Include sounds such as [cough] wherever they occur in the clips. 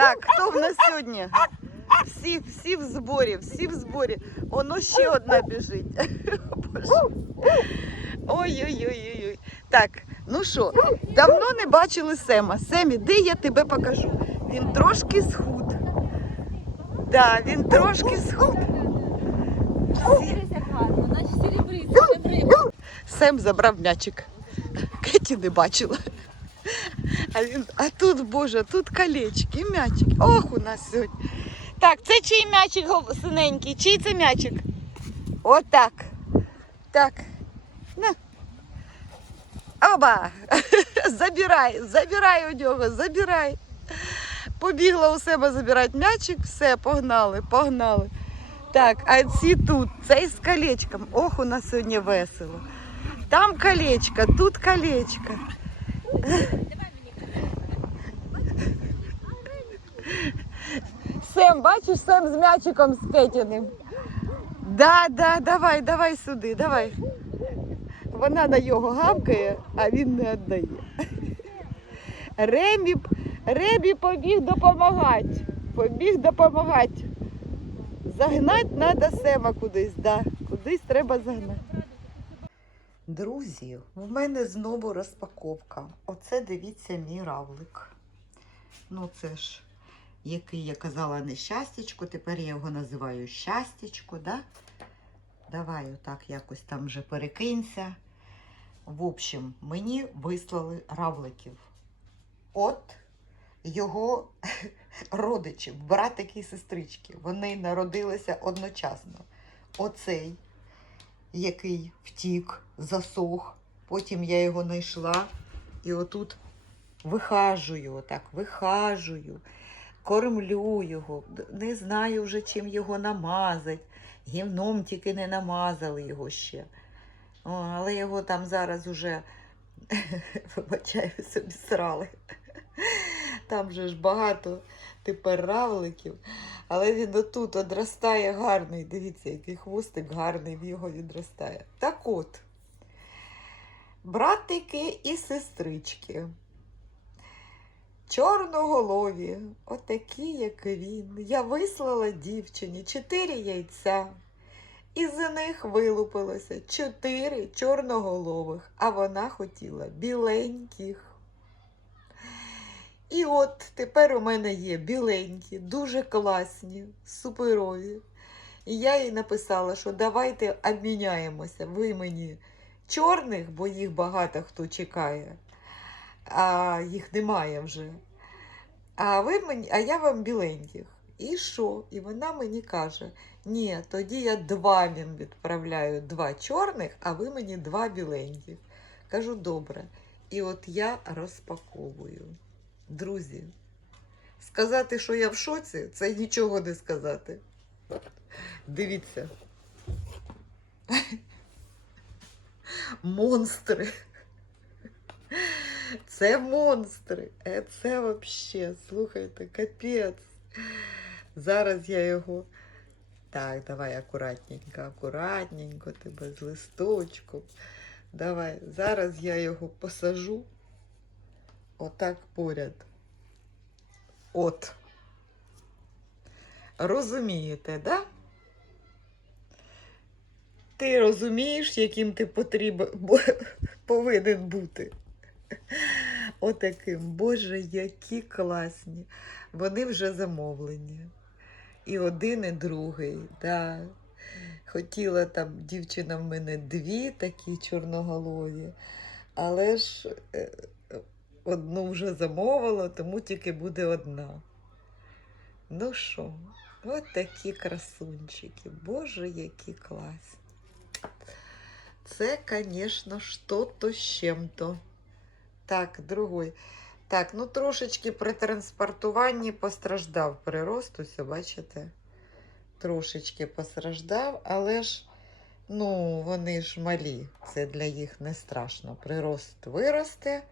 Так, хто в нас сьогодні? Всі, всі в зборі, всі в зборі. Воно ще одна біжить. Ой-ой-ой-ой. Так, ну що, давно не бачили Сема. Семі, де я тебе покажу? Він трошки схуд. Да, він трошки схуд. Сем забрав м'ячик. Кеті не бачила. А, а тут, Боже, тут колечки, м'ячик. Ох, у нас сьогодні. Так, це чий м'ячик синенький? Чий це м'ячик? Отак. Так. На. Оба! [laughs] Забирай, забирай у нього, забирай. Побігла у себе забирати м'ячик, все, погнали, погнали. Так, а ці тут, цей з колечком. Ох, у нас сьогодні весело. Там колечко, тут колечко. Сем, бачиш, Сем з м'ячиком з Кетіним. Да, да, давай, давай сюди, давай. Вона на його гавкає, а він не віддає. Ремі, Ремі побіг допомагати. Побіг допомагати. Загнати треба Сема кудись, да. Кудись треба загнати. Друзі, в мене знову розпаковка. Оце дивіться мій равлик. Ну, це ж, який я казала, нещастячко, тепер я його називаю щастячко, да? Давай отак якось там вже перекинься. В общем, мені вислали равликів. От його [laughs] родичів, братики і сестрички. Вони народилися одночасно. Оцей, який втік, засох. Потім я його знайшла і отут вихажую, отак, вихажую, кормлю його. Не знаю вже, чим його намазати. Гівном тільки не намазали його ще. О, але його там зараз уже, [laughs] вибачаю, собі срали. Там же ж багато тепер равликів. Але він отут одростає гарний. Дивіться, який хвостик гарний в його відростає. Так от, братики і сестрички. Чорноголові, отакі, як він. Я вислала дівчині чотири яйця. Із них вилупилося чотири чорноголових, а вона хотіла біленьких. І от тепер у мене є біленькі, дуже класні, суперові. І я їй написала, що давайте обміняємося. Ви мені чорних, бо їх багато хто чекає, а їх немає вже. А, ви мені, а я вам біленьких. І що? І вона мені каже: ні, тоді я два він відправляю, два чорних, а ви мені два біленьких. Кажу, добре. І от я розпаковую. Друзі, сказати, що я в шоці, це нічого не сказати. Дивіться. [laughs] Монстри. Це монстри. Е, Це взагалі, слухайте, капець. Зараз я його. Так, давай акуратненько, акуратненько, тебе з листочком. Давай, зараз я його посажу отак поряд. От. Розумієте, да? Ти розумієш, яким ти потрібен, [laughs] повинен бути. Отаким. Боже, які класні. Вони вже замовлені. І один, і другий. Да. Хотіла там дівчина в мене дві такі чорноголові, але ж е, одну вже замовила, тому тільки буде одна. Ну що, от такі красунчики. Боже, які класні. Це, звісно, що-то з чим-то. Так, другой. Так, ну трошечки при транспортуванні постраждав прирост, ось, бачите? Трошечки постраждав, але ж, ну, вони ж малі. Це для їх не страшно. Прирост виросте,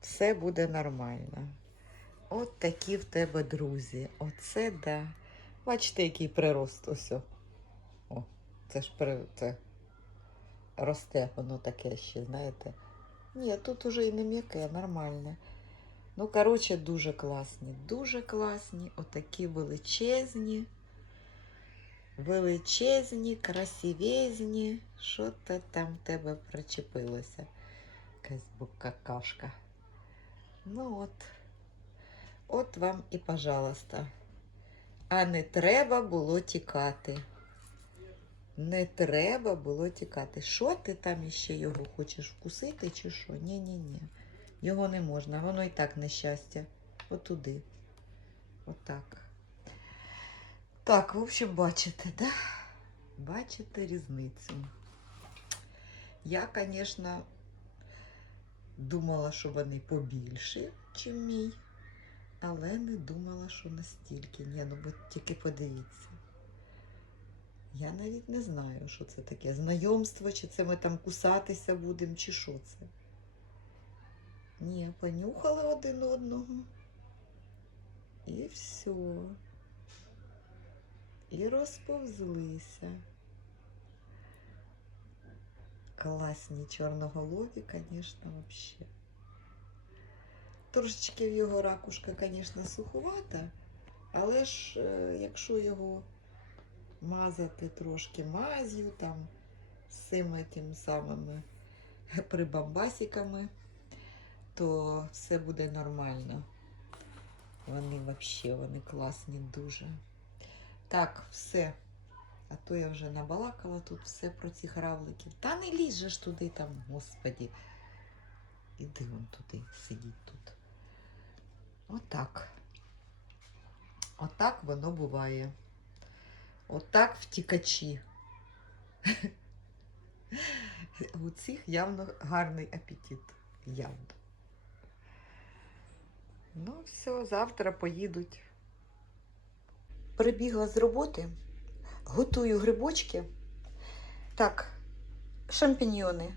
все буде нормально. От такі в тебе друзі. Оце да. Бачите, який прирост ось. О, це ж при... це росте воно таке ще, знаєте. Ні, тут уже і не м'яке, нормальне. Ну, коротше, дуже класні, дуже класні, отакі величезні, величезні, красивезні. Що то там тебе причепилося? Якась какашка. Ну от, от вам і пожалуйста. А не треба було тікати. Не треба було тікати. Що ти там іще його хочеш вкусити чи що? Ні-ні-ні. Його не можна, воно і так нещастя. Отуди. Отак. Так, в общем, бачите, да? Бачите різницю. Я, звісно, думала, що вони побільші, ніж мій, але не думала, що настільки. Ні, ну бо тільки подивіться. Я навіть не знаю, що це таке. Знайомство, чи це ми там кусатися будемо, чи що це. Ні, понюхали один одного. І все. І розповзлися. Класні чорноголові, звісно, взагалі. Трошечки в його ракушка, звісно, суховата, але ж е, якщо його мазати трошки мазью, там, з цими тим самими прибамбасиками, то все буде нормально. Вони взагалі, вони класні дуже. Так, все. А то я вже набалакала тут все про цих равликів. Та не лізь же ж туди там, господі. Іди вон туди, сидіть тут. Отак. Отак воно буває. Отак втікачі. У цих явно гарний апетит. Явно. Ну, все, завтра поїдуть. Прибігла з роботи, готую грибочки. Так, шампіньйони.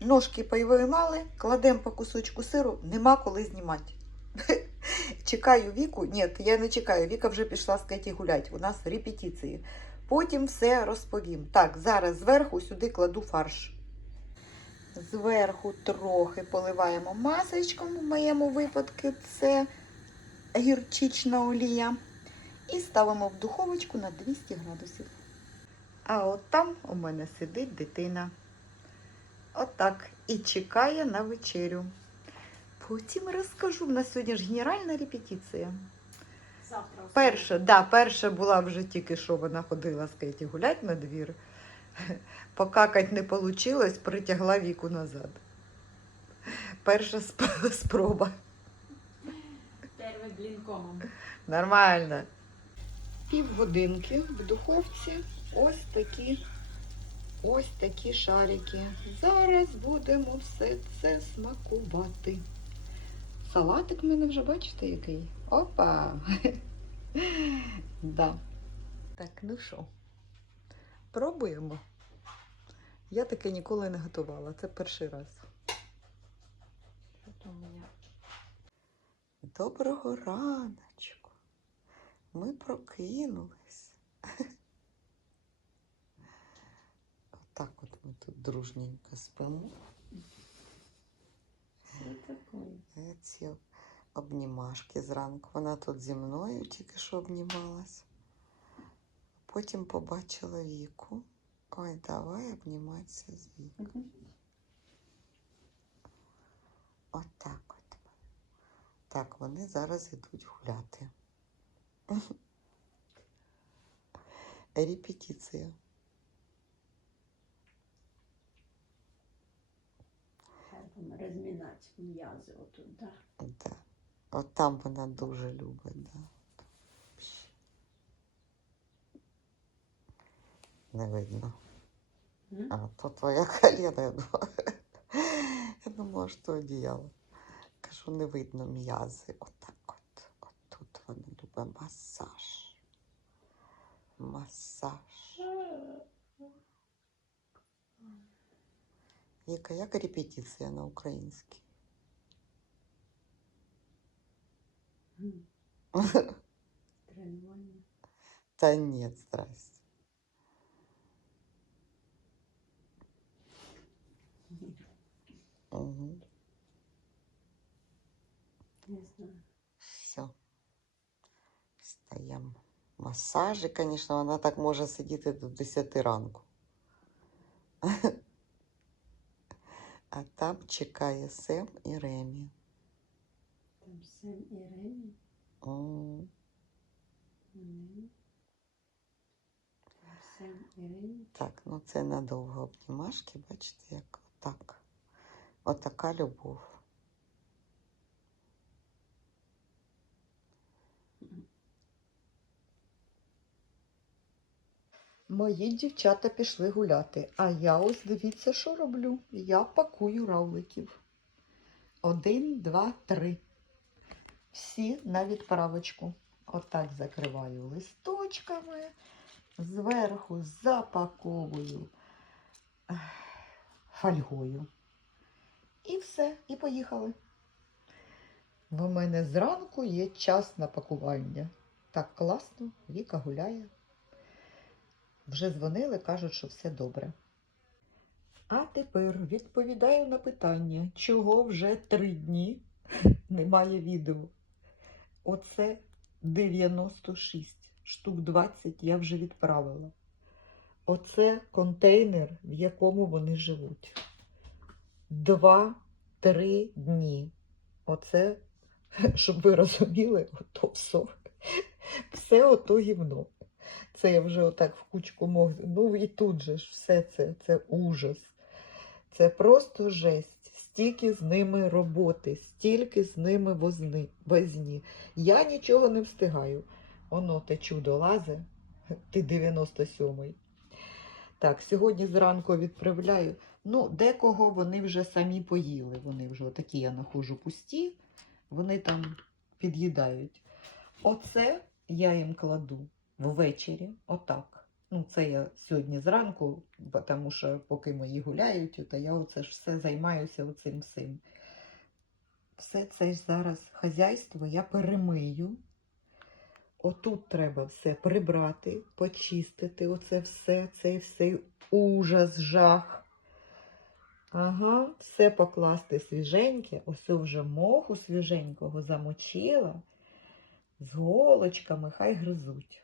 Ножки повиймали, кладемо по кусочку сиру, нема коли знімати. Чекаю Віку. Ні, я не чекаю. Віка вже пішла з Кеті гуляти. У нас репетиції. Потім все розповім. Так, зараз зверху сюди кладу фарш. Зверху трохи поливаємо масочком, в моєму випадку це гірчична олія. І ставимо в духовочку на 200 градусів. А от там у мене сидить дитина. Отак. І чекає на вечерю. Потім розкажу. У нас сьогодні ж генеральна репетиція. Завтра. Перша, да, перша була вже тільки що вона ходила з Кеті гулять на двір. Покакать не вийшло, притягла віку назад. Перша сп- спроба. Перший блін комом. Нормально. Півгодинки в духовці ось такі, ось такі шарики. Зараз будемо все це смакувати. Салатик в мене вже бачите який? Опа! [laughs] да. Так, ну що, пробуємо. Я таке ніколи не готувала. Це перший раз. Доброго раночку. Ми прокинулись. [laughs] Отак от ми тут дружненько спимо. Ці обнімашки зранку. Вона тут зі мною тільки що обнімалась. Потім побачила віку. Ой, давай обніматися з вікою. Отак от. Так, вони зараз йдуть гуляти. [laughs] Репетиція. Треба розмінати м'язи отут, да. Да. От там вона дуже любить, да. Не видно. М? А, то твоя коліна. Я думала, я думала, що одіяло. Кажу, не видно м'язи. Отак от. От тут вона любить масаж. Масаж. Яка як репетиція на українській? М. Тренування. Та ні, здрасте. Угу. Не знаю. Все. Стаємо. Масажі, звісно, вона так може сидіти до 10 ранку. А там чекає Сем і Ремі. Там Сем і Ремі. М. Там Сем і Ремі. Так, ну це надовго обнімашки, бачите, як отак. Отака любов. Мої дівчата пішли гуляти, а я ось дивіться, що роблю. Я пакую равликів. Один, два, три. Всі на відправочку. Отак закриваю листочками, зверху запаковую фольгою. І все, і поїхали. В мене зранку є час на пакування. Так класно, Віка гуляє. Вже дзвонили, кажуть, що все добре. А тепер відповідаю на питання, чого вже три дні немає відео. Оце 96, штук 20 я вже відправила. Оце контейнер, в якому вони живуть. Два-три дні. Оце, щоб ви розуміли, ото все. Все ото гівно. Це я вже отак в кучку мог. Ну і тут же ж все це, це ужас. Це просто жесть. Стільки з ними роботи, стільки з ними возни, возні. Я нічого не встигаю. Оно те чудо лазе, [laughs] ти 97-й. Так, сьогодні зранку відправляю. Ну, декого вони вже самі поїли. Вони вже такі я нахожу пусті, вони там під'їдають. Оце я їм кладу ввечері, отак. Ну, це я сьогодні зранку, тому що поки мої гуляють, то я оце ж все займаюся оцим всім. Все це ж зараз хазяйство я перемию. Отут треба все прибрати, почистити, оце все, цей все ужас, жах. Ага, все покласти свіженьке. Ось вже моху свіженького замочила з голочками, хай гризуть.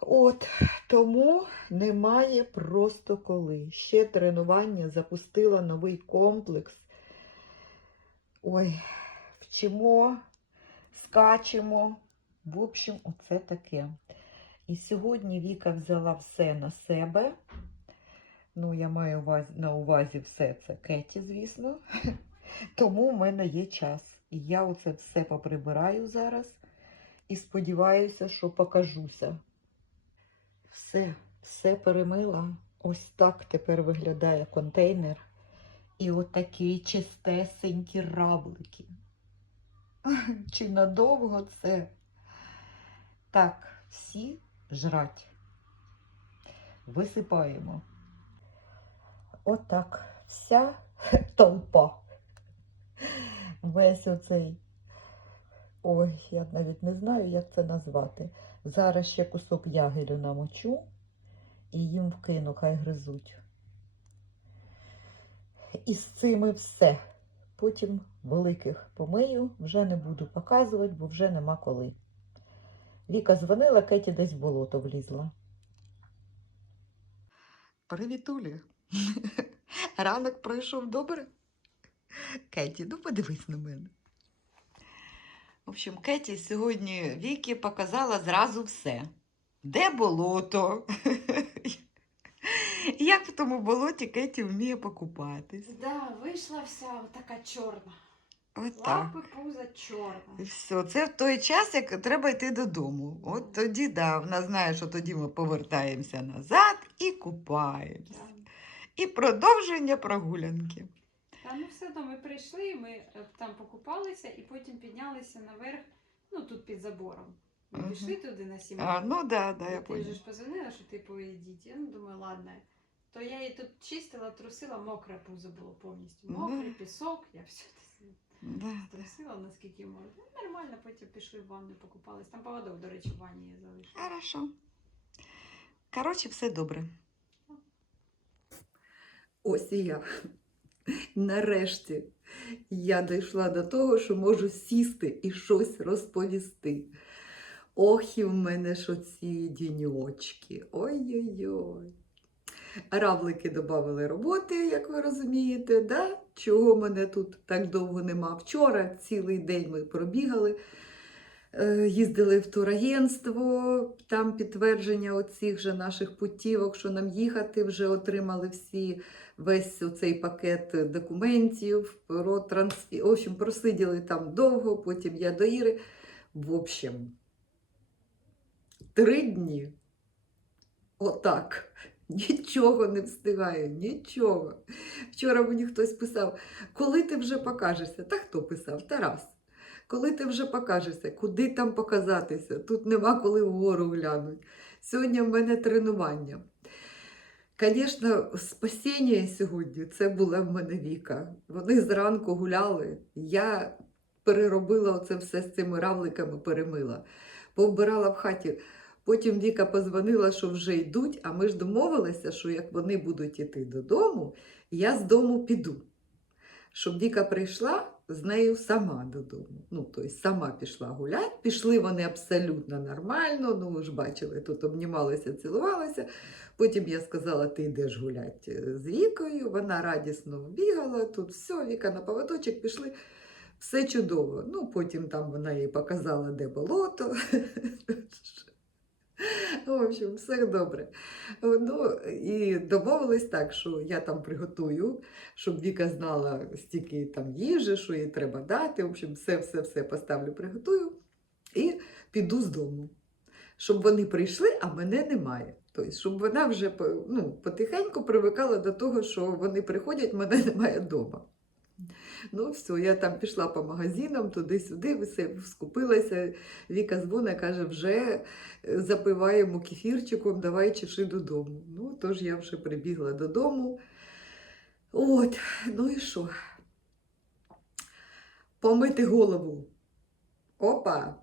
От, тому немає просто коли. Ще тренування запустила новий комплекс. Ой, вчимо, скачемо. В общем, оце таке. І сьогодні Віка взяла все на себе. Ну, я маю на увазі все це Кеті, звісно. [laughs] Тому в мене є час. І я оце все поприбираю зараз і сподіваюся, що покажуся. Все, все перемила. Ось так тепер виглядає контейнер. І отакі чистесенькі равлики. [laughs] Чи надовго це? Так, всі жрать. Висипаємо. Отак вся [laughs] толпа. Весь оцей. Ой, я навіть не знаю, як це назвати. Зараз ще кусок ягелю намочу і їм вкину, хай гризуть. І з цими все. Потім великих помию, вже не буду показувати, бо вже нема коли. Віка дзвонила, Кеті десь в болото влізла. Привіт, Улі. [laughs] Ранок пройшов добре. Кеті, ну подивись на мене. В общем, Кеті сьогодні Вікі показала зразу все. Де болото? [laughs] Як в тому болоті Кеті вміє покупатись. Да, вийшла вся така чорна. Лапи пуза чорна. І все. Це в той час, як треба йти додому. От тоді, да, вона знає, що тоді ми повертаємося назад і купаємося. І продовження прогулянки. Та ну все одно ми прийшли, ми е, там покупалися і потім піднялися наверх, ну тут під забором. Ми Мгм. пішли туди на сім. А, ну да, да, я ти ж позвонила, що ти поїдіть. Я ну, думаю, ладно. То я її тут чистила, трусила, мокре пузо було повністю. Да. Мокрий, пісок, я все це Да, да. трусила, наскільки можна. Ну, нормально, потім пішли в ванну, покупались. Там поводок, до речі, в ванні я залишила. Хорошо. Коротше, все добре. Ось і я Нарешті я дійшла до того, що можу сісти і щось розповісти. Ох, і в мене ж оці діньочки. Ой-ой-ой. Равлики додали роботи, як ви розумієте, да? чого мене тут так довго нема. Вчора цілий день ми пробігали, е, їздили в турагентство, там підтвердження оцих же наших путівок, що нам їхати, вже отримали всі весь цей пакет документів, про трансфер. В общем, просиділи там довго, потім я до Іри. В общем, три дні. Отак. Нічого не встигаю, нічого. Вчора мені хтось писав, коли ти вже покажешся? Та хто писав? Тарас. Коли ти вже покажешся, куди там показатися? Тут нема коли вгору глянуть. Сьогодні в мене тренування. Звісно, спасіння сьогодні це була в мене Віка. Вони зранку гуляли. Я переробила оце все з цими равликами, перемила, повбирала в хаті. Потім Віка позвонила, що вже йдуть, а ми ж домовилися, що як вони будуть йти додому, я з дому піду. Щоб Віка прийшла з нею сама додому. Ну, тобто сама пішла гуляти. Пішли вони абсолютно нормально. Ну, ви ж бачили, тут обнімалися, цілувалися. Потім я сказала, ти йдеш гуляти з Вікою. Вона радісно бігала, тут все, Віка на поводочок пішли. Все чудово. Ну, потім там вона їй показала, де болото. [laughs] [laughs] В общем, все добре. Ну, і домовились так, що я там приготую, щоб Віка знала стільки там їжі, що їй треба дати. В общем, все-все-все поставлю, приготую і піду з дому. Щоб вони прийшли, а мене немає. Тобто, щоб вона вже ну, потихеньку привикала до того, що вони приходять, мене [laughs] немає вдома. Ну, все, я там пішла по магазинам, туди-сюди, все скупилася. Віка дзвонить, каже, вже е, запиваємо кефірчиком, давай чеши додому. Ну, тож я вже прибігла додому. От, ну і що? Помити голову. Опа!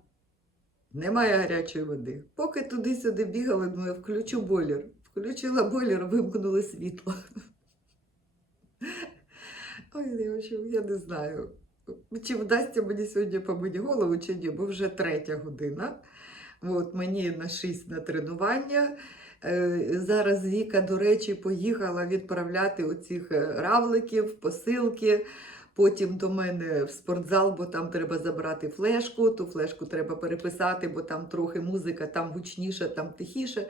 Немає гарячої води. Поки туди-сюди бігали, думаю, включу бойлер. Включила бойлер, вимкнули світло. Ой, в общем, я не знаю, чи вдасться мені сьогодні помити голову, чи ні, бо вже третя година. От, мені на 6 на тренування. Е, Зараз Віка, до речі, поїхала відправляти оцих е, равликів, посилки. Потім до мене в спортзал, бо там треба забрати флешку. Ту флешку треба переписати, бо там трохи музика, там гучніше, там тихіше.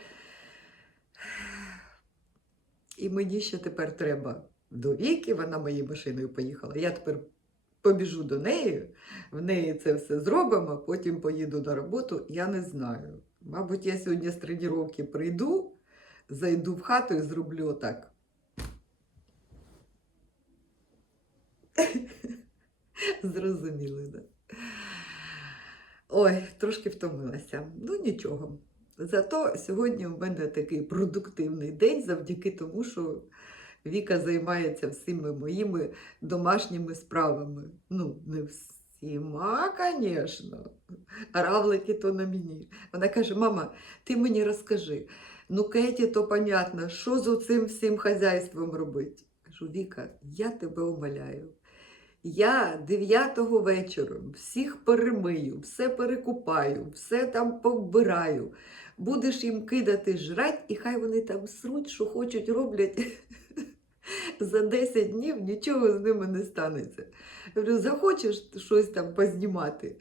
І мені ще тепер треба до Віки, вона моєю машиною поїхала. Я тепер побіжу до неї, в неї це все зробимо, потім поїду на роботу. Я не знаю. Мабуть, я сьогодні з тренування прийду, зайду в хату і зроблю отак. [laughs] Зрозуміли, да? Ой, трошки втомилася. Ну нічого. Зато сьогодні у мене такий продуктивний день завдяки тому, що Віка займається всіми моїми домашніми справами. Ну, не всіма, звісно. Равлики то на мені. Вона каже: мама, ти мені розкажи. Ну, Кеті, то понятно, що з цим всім хазяйством робити? Кажу, Віка, я тебе умоляю. Я 9 вечора всіх перемию, все перекупаю, все там повбираю. Будеш їм кидати жрать, і хай вони там сруть, що хочуть, роблять. За 10 днів нічого з ними не станеться. Я говорю, захочеш щось там познімати,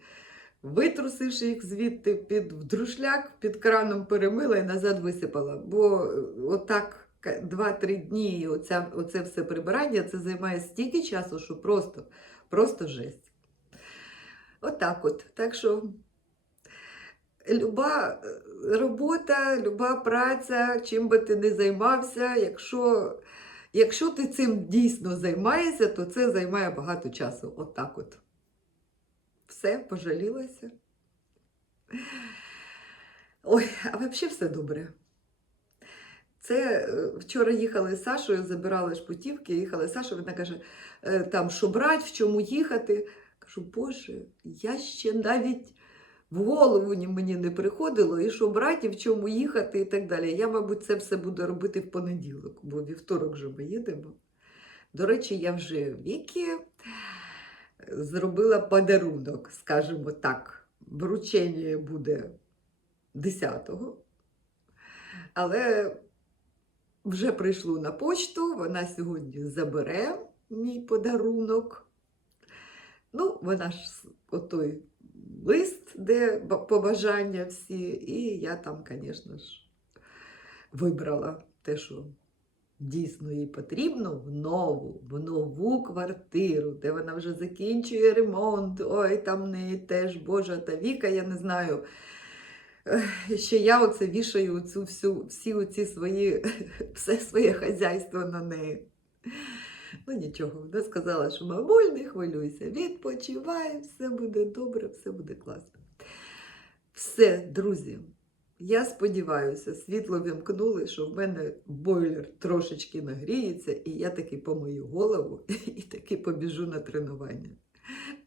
витрусивши їх звідти під друшляк, під краном перемила і назад висипала. Бо е, отак 2-3 дні і оця, оце все прибирання це займає стільки часу, що просто, просто жесть. Отак от. Так що люба е, робота, люба праця, чим би ти не займався, якщо, якщо ти цим дійсно займаєшся, то це займає багато часу. Отак от. Все, пожалілася. Ой, а взагалі все добре. Це е, вчора їхали з Сашою, забирали ж путівки, їхали з вона каже, е, там, що брати, в чому їхати. Кажу, Боже, я ще навіть в голову мені не приходило, і що брати, в чому їхати, і так далі. Я, мабуть, це все буду робити в понеділок, бо вівторок вже ми їдемо. До речі, я вже Вікі зробила подарунок, скажімо так. Вручення буде 10-го. Але вже прийшло на почту, вона сьогодні забере мій подарунок. Ну, вона ж отой лист, де побажання всі, і я там, звісно ж, вибрала те, що дійсно їй потрібно в нову, в нову квартиру, де вона вже закінчує ремонт. Ой, там в неї теж Божа та Віка, я не знаю. Ще я оце вішаю цю всю, всі оці свої, [laughs] все своє хазяйство на неї. Ну нічого, вона сказала, що мамуль, не хвилюйся, відпочивай, все буде добре, все буде класно. Все, друзі, я сподіваюся, світло вімкнули, що в мене бойлер трошечки нагріється, і я таки помию голову [laughs] і таки побіжу на тренування.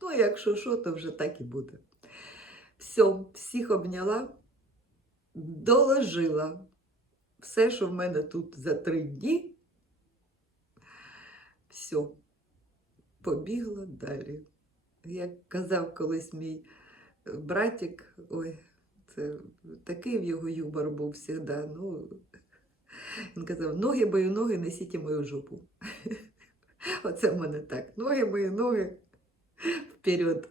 Ну, якщо що, то вже так і буде. Все, всіх обняла, доложила все, що в мене тут за три дні. Все, побігла далі. Як казав колись мій е, братик, ой, це такий в його юмор був завжди. Ну, він казав, ноги бою, ноги, несіть мою жопу. [laughs] Оце в мене так. Ноги мої, ноги вперед.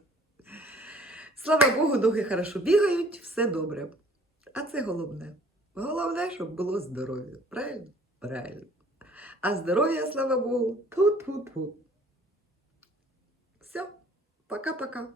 Слава Богу, ноги хорошо бігають, все добре. А це головне. Головне, щоб було здоров'я. Правильно? Правильно. А здоров'я, слава Богу, тут-тут-тут. Все, пока-пока.